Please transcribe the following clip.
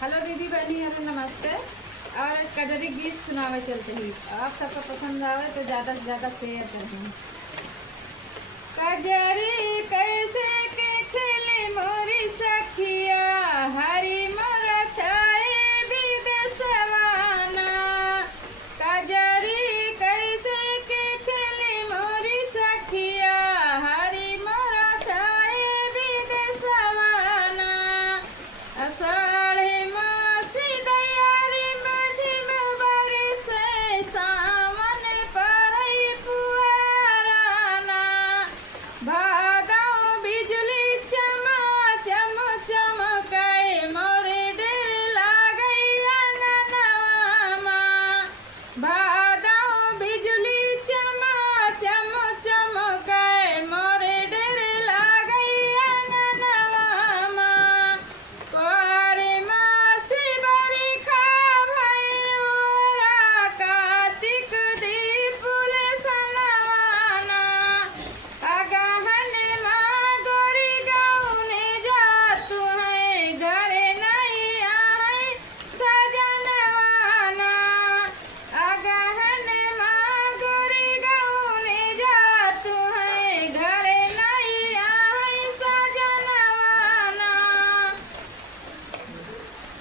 Hello दीदी बहनी, अरे नमस्ते। और कजरी गीत सुनावे चलते ही, आप सबको पसंद आवे तो ज़्यादा से ज़्यादा शेयर करें। कजरी कैसे